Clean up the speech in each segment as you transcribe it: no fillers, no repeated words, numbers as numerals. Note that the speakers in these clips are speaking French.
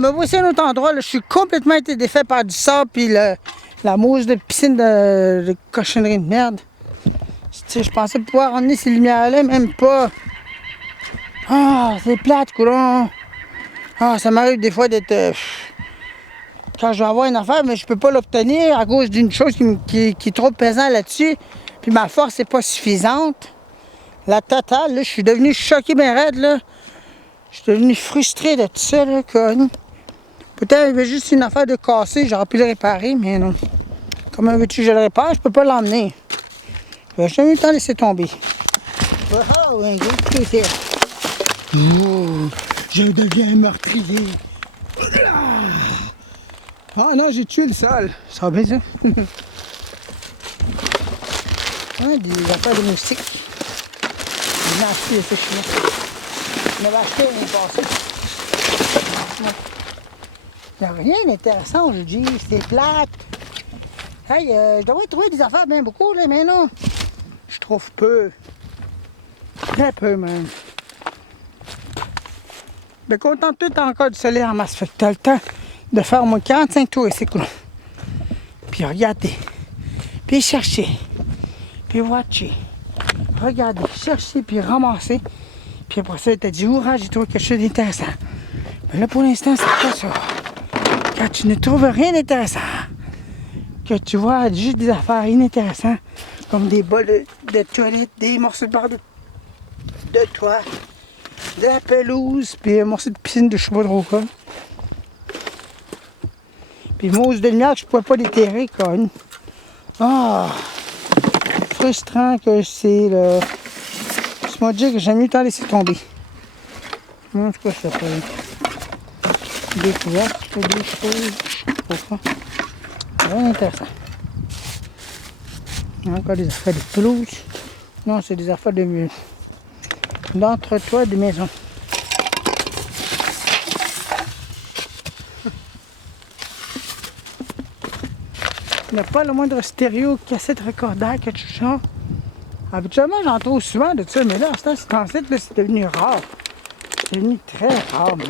me voici un autre endroit. Là. Je suis complètement été défait par du sable puis la mousse de piscine de cochonnerie de merde. Tu sais, je pensais pouvoir emmener ces lumières-là, même pas. Ah, c'est plate, courant. Ah, ça m'arrive des fois d'être... quand je vais avoir une affaire, mais je peux pas l'obtenir à cause d'une chose qui est trop pesante là-dessus. Puis ma force n'est pas suffisante. La totale, là, je suis devenu choqué, ben raide, là. Je suis devenu frustré de tout ça, là, con. Peut-être qu'il y avait juste une affaire de casser, j'aurais pu le réparer, mais non. Comment veux-tu que je le répare? Je peux pas l'emmener. Je vais jamais eu le temps de laisser tomber. Oh, un gros plaisir. Oh, je deviens meurtrier. Ah non, j'ai tué le sol. Ça va bien, ça? Ah, des affaires de moustiques. J'ai acheté ça chez moi. Je m'avais acheté l'année passée. Il n'y a rien d'intéressant, je dis. C'est plate. Hey, je devrais trouver des affaires bien beaucoup, là, mais non. Je trouve peu. Très peu, même. Mais content tout encore du soleil en masse. Fait que t'as le temps de faire au moins 45 tours ici, cool. Puis regarder. Puis chercher. Puis watcher. Regarder, chercher, puis ramasser. Puis après ça, t'as dit, ouvrage, j'ai trouvé quelque chose d'intéressant. Mais là, pour l'instant, c'est pas ça. Quand tu ne trouves rien d'intéressant, que tu vois juste des affaires inintéressantes, comme des bols de toilette, des morceaux de barre de toit, de la pelouse, puis un morceau de piscine de je sais pas trop quoi. Puis mousse de lumière que je pouvais pas déterrer, con. Ah! Frustrant que c'est, là. Je m'as dit que j'ai mieux le temps de laisser tomber. En tout cas, ça fait découverte, des choses, je sais pas quoi. Vraiment intéressant. Encore des affaires de pelouse. Non, c'est des affaires d'entretoit de maison. Il n'y a pas le moindre stéréo, cassette, recordaire, quelque chose. Habituellement, j'en trouve souvent de ça, mais là, en fait, c'est devenu rare. C'est devenu très rare, même.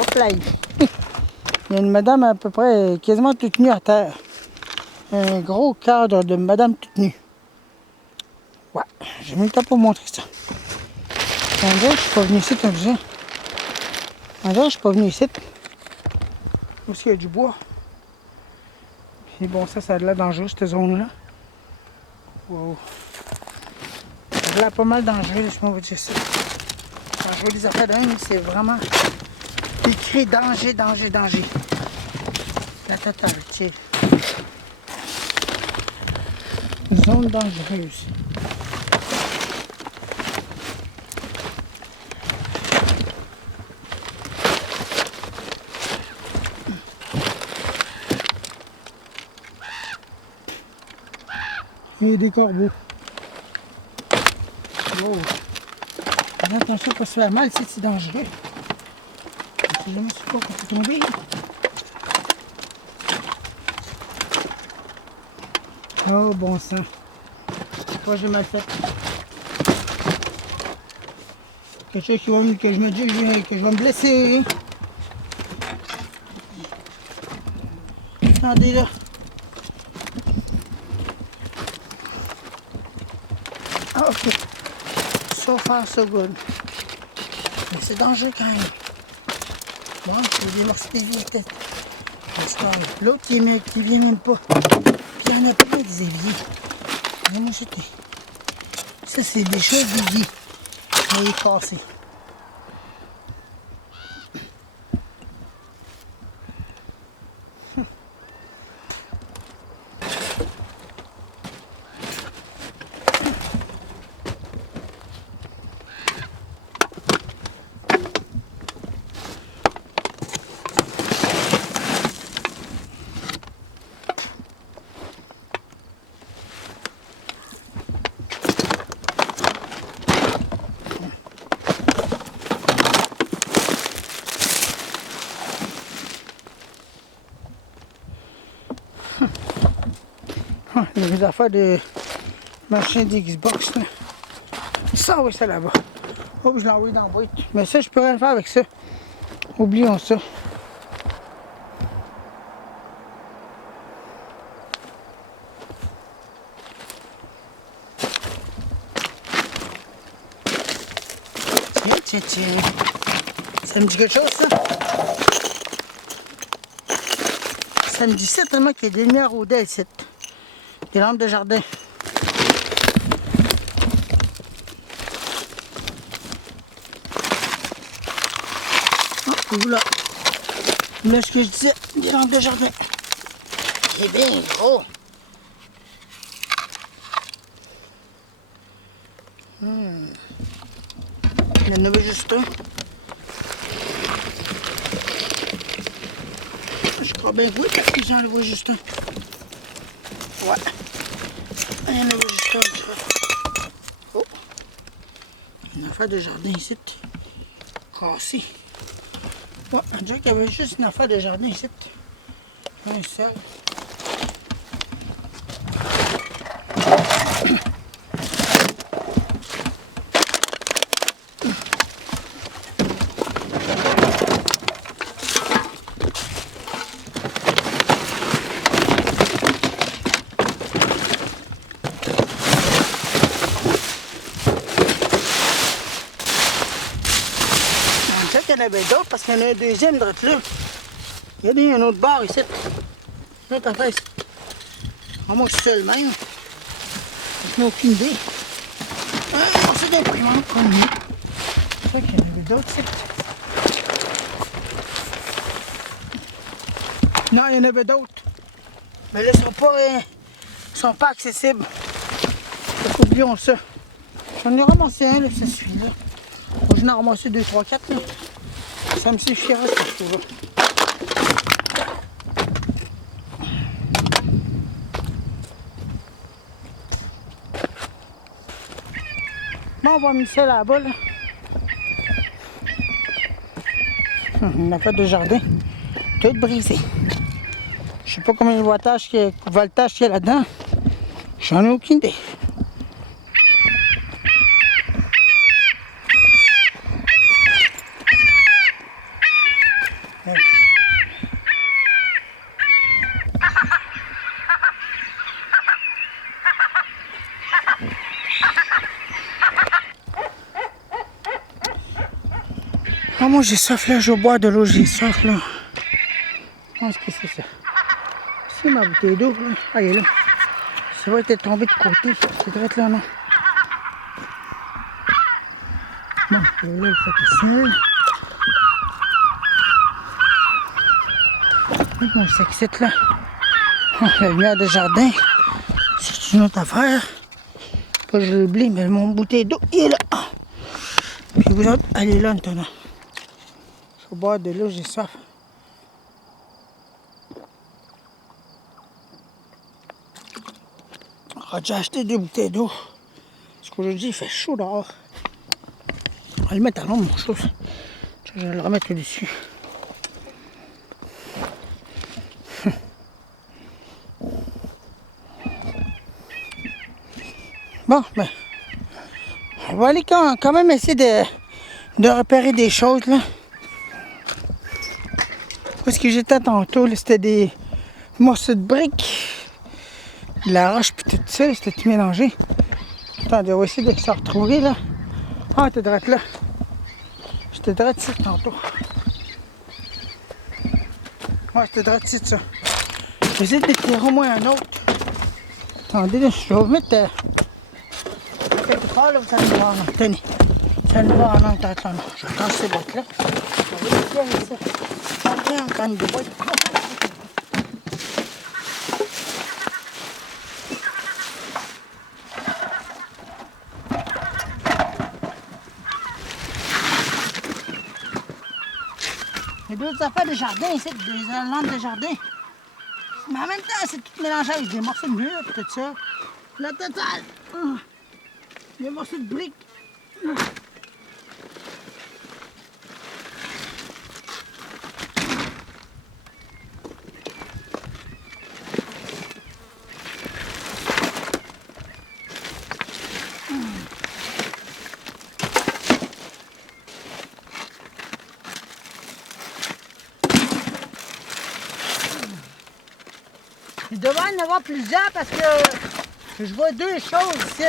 Hop là. Il y a une madame à peu près quasiment toute nue à terre. Un gros cadre de madame toute nue. Ouais, j'ai mis le temps pour montrer ça. On dirait que je suis pas venu ici comme ça. On dirait que je suis pas venu ici. Parce qu'il y a du bois. Et bon, ça a l'air dangereux, cette zone-là. Wow. Ça a l'air pas mal dangereux, laisse-moi vous dire ça. Quand je vois des affaires d'un, c'est vraiment écrit danger, danger, danger. La totale, tiens. Zone dangereuse. Il y a des corbeaux. Wow. Fais attention pas se faire mal, c'est dangereux. Je ne me suis pas fait tomber. Oh bon sang. Moi j'ai mal fait. Quelque chose que je me dis que je vais me blesser. Attendez là. Ah, ok. So far so good. Mais c'est dangereux quand même. Bon, j'ai des morceaux de vie peut-être. L'autre qui vient même pas. Puis il y en a plein des éviers. Viens-moi jeter. Ça c'est des choses de vie. Il est cassé. Les affaires de machin d'Xbox. Là. Ça, oui, ça là-bas. Oh, je l'ai envoyé dans la boîte. Mais ça, je peux rien faire avec ça. Oublions ça. Tiens. Ça me dit quelque chose, ça? Ça me dit certainement qu'il y a des lumières au dé ici. Des lampes de jardin. Oh, là. Là, ce que je disais, des lampes de jardin. C'est bien gros. Il y en avait juste un. Je crois bien que oui, parce que j'en vois juste un. Ouais. Il y en avait juste un. Oh. Une affaire de jardin ici. Cassée. Ouais, on dirait qu'il y avait juste une affaire de jardin ici. Un seul. Il y en avait d'autres parce qu'il y en a un deuxième de là. Il y a un autre bar ici. Une autre affaire ici. Moi, je suis seul même. Je n'ai aucune idée. C'est d'imprimante comme nous. C'est vrai qu'il y en avait d'autres ici. Non, il y en avait d'autres. Mais là, ils sont pas accessibles. Donc, oublions ça. J'en ai ramassé un, là, c'est celui-là. J'en ai ramassé 2, 3, 4. Là. Ça me suffira, ce que je trouve. Bon, on va mettre ça là-bas. Là. Une affaire de jardin. Tout brisé. Je sais pas combien de voltage qu'il y a là-dedans. J'en ai aucune idée. Ah, moi j'ai soif là, je bois de l'eau, j'ai soif là. Qu'est-ce que c'est ça? C'est ma bouteille d'eau là. Ah, elle est là. Ça va être tombé de côté. C'est direct là, non? Bon, là, il faut que ça. Mon sac là. Oh, la lumière de jardin. C'est une autre affaire. Pas que je l'oublie, mais mon bouteille d'eau, il est là. Puis vous autres, allez là maintenant. Je vais boire de l'eau, j'ai soif. J'ai déjà acheté 2 bouteilles d'eau. Parce qu'aujourd'hui, il fait chaud dehors. On va le mettre à l'ombre, mon chose. Je vais le remettre au-dessus. Bon, ben, on va aller quand même essayer de repérer des choses, là. Où est-ce que j'étais tantôt, là, c'était des morceaux de briques, de la roche, puis tout ça, c'était tout mélangé. Attendez, on va essayer de se retrouver, là. Ah, t'es direct là. J'étais direct ici, tantôt. Ouais, c'était direct ici, ça. Je vais essayer d'éclairer au moins un autre. Attendez, là, je vais vous mettre... quelque part, là, vous allez me voir, non. Tenez. Vous allez me voir, non, attends, non. Je vais casser ces boîtes-là. On va essayer avec ça. Attendez, on gagne des boîtes. Il y a d'autres affaires de jardin ici, des lampes de jardin. Mais en même temps, c'est tout mélangé avec des morceaux de mur, tout ça. La totale. Des morceaux de briques. Il devrait en avoir plusieurs parce que je vois deux choses ici,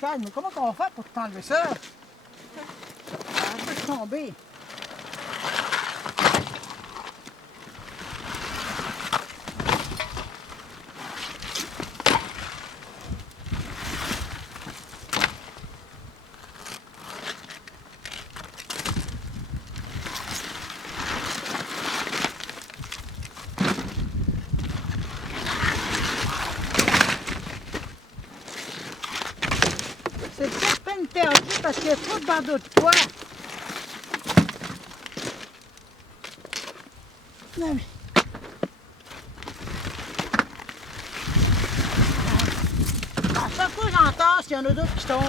Calme, mais comment on va faire pour t'enlever ça? Ça va pas tomber. C'est peut-être peine perdue parce qu'il y a trop de bandeaux de poids. Non, mais... À chaque fois que j'entends, il y en a d'autres qui tombent.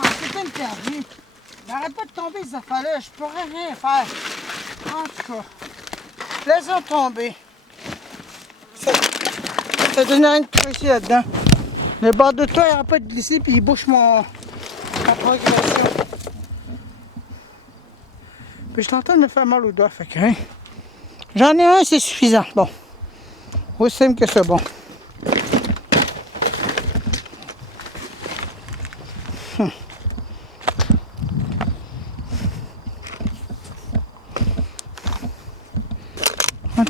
Ah, c'est peine perdue. N'arrête pas de tomber ces affaires-là, je pourrais rien faire. En tout cas, laisse-en tomber. Ça donne rien de précis là-dedans. Le bord de toit n'arrête pas de glisser puis il bouche ma progression. Puis je t'entends me faire mal au doigt, fait que hein. J'en ai un, c'est suffisant. Bon. Aussi simple que c'est bon.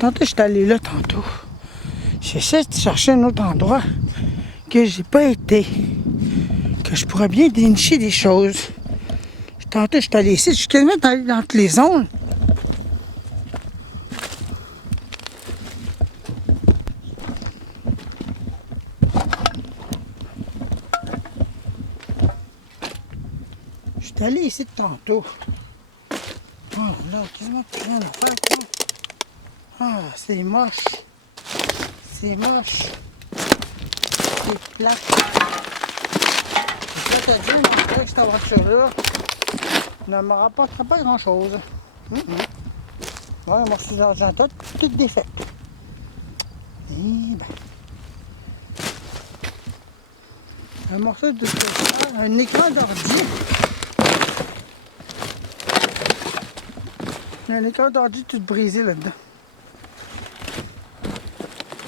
Tantôt, je suis allé là tantôt. J'essaie de chercher un autre endroit que j'ai pas été. Que je pourrais bien dénicher des choses. Tantôt, je suis allé ici, je suis quasiment allé entre les zones. Je suis allé ici de tantôt. Oh là, quasiment plus rien à faire. Quoi. Ah, c'est moche. C'est moche. C'est plat. C'est plate à dire, mais en fait, cette aventure-là ne me rapportera pas grand-chose. Ouais, un morceau d'argentat, tout défait. Et ben. Un morceau de un écran d'ordi. Un écran d'ordi tout brisé là-dedans.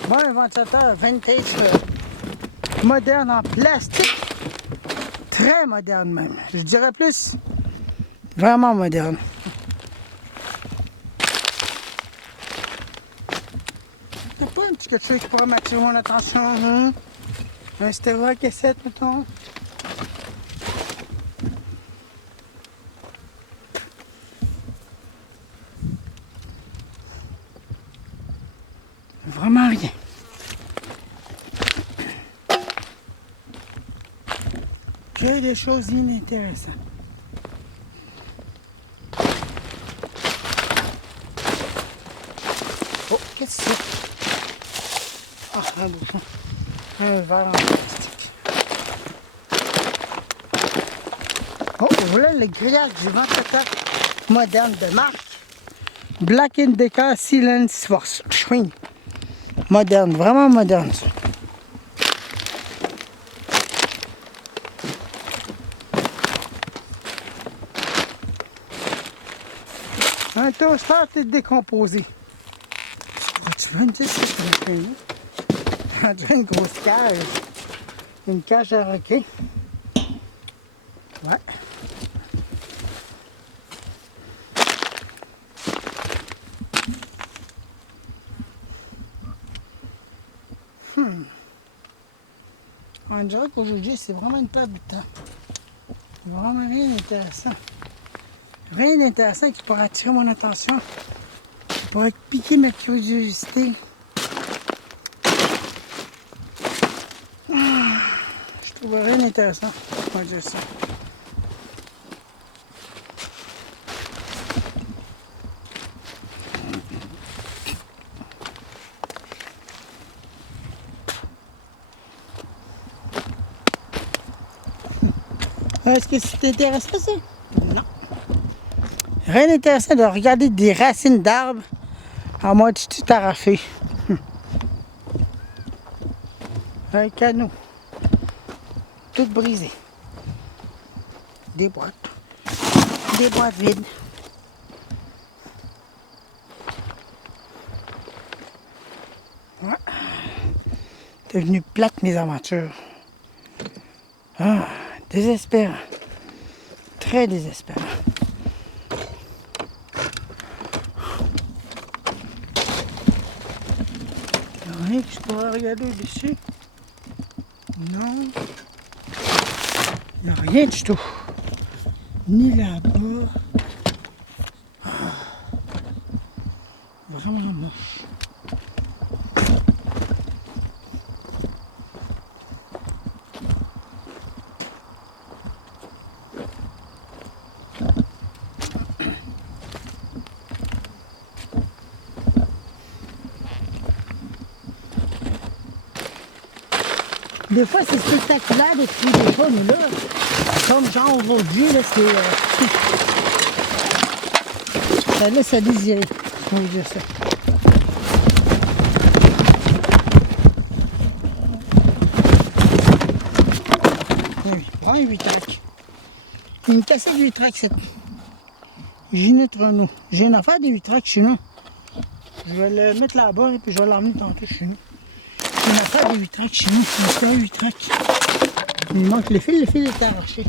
Bon, un ventilateur vintage moderne en plastique. Très moderne même. Je dirais plus vraiment moderne. C'est pas un petit quelque chose qui pourrait m'attirer mon attention. Hein? Un Steva cassette, mettons. Vraiment rien. Que des choses inintéressantes. Oh, qu'est-ce que c'est? Ah, un bouchon. Un verre en plastique. Oh, voilà le grillage du ventilateur moderne de marque. Black & Decker Silence Force. Chouin. Moderne, vraiment moderne ça. Un toaster qui est décomposé. Tu veux me dire ce que c'est un on dirait une grosse cage. Une cage à requin. Ouais. On dirait qu'aujourd'hui, c'est vraiment une perte de temps. Vraiment rien d'intéressant. Rien d'intéressant qui pourrait attirer mon attention. Qui pourrait piquer ma curiosité. Je trouve rien d'intéressant. On va dire ça. Est-ce que c'est intéressant ça? Non. Rien d'intéressant de regarder des racines d'arbres en mode tout arraché. Un canot. Tout brisé. Des boîtes. Des boîtes vides. Devenu plate mes aventures. Ah, désespérant. Très désespérant. Il n'y a rien que je pourrais regarder au-dessus. Non. Il n'y a rien du tout. Ni là-bas. Ah. Vraiment moche. Des fois, c'est spectaculaire de trouver des fois, mais là, comme genre aujourd'hui, là, c'est... ça laisse à désirer, on va dire ça. Oui, ouais, 8 tracks. Il me cassait de 8 tracks, cette Ginette Renault. J'ai une affaire de 8 tracks chez nous. Je vais le mettre là-bas, et puis je vais l'emmener tantôt chez nous. J'ai une affaire de 8 tracks chez nous, c'est un 8 tracks. Il me manque le fil est arraché.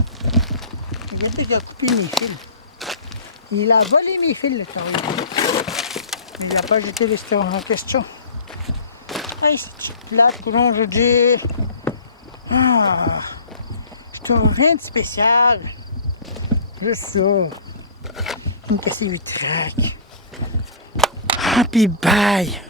Regardez qu'il a coupé mes fils. Il a volé mes fils, le carré. Il n'a pas jeté les stérons en question. Hey, c'est plate, comment je dis. Ah, je trouve rien de spécial. Juste ça. Il me casse 8 tracks. Ah, puis bye.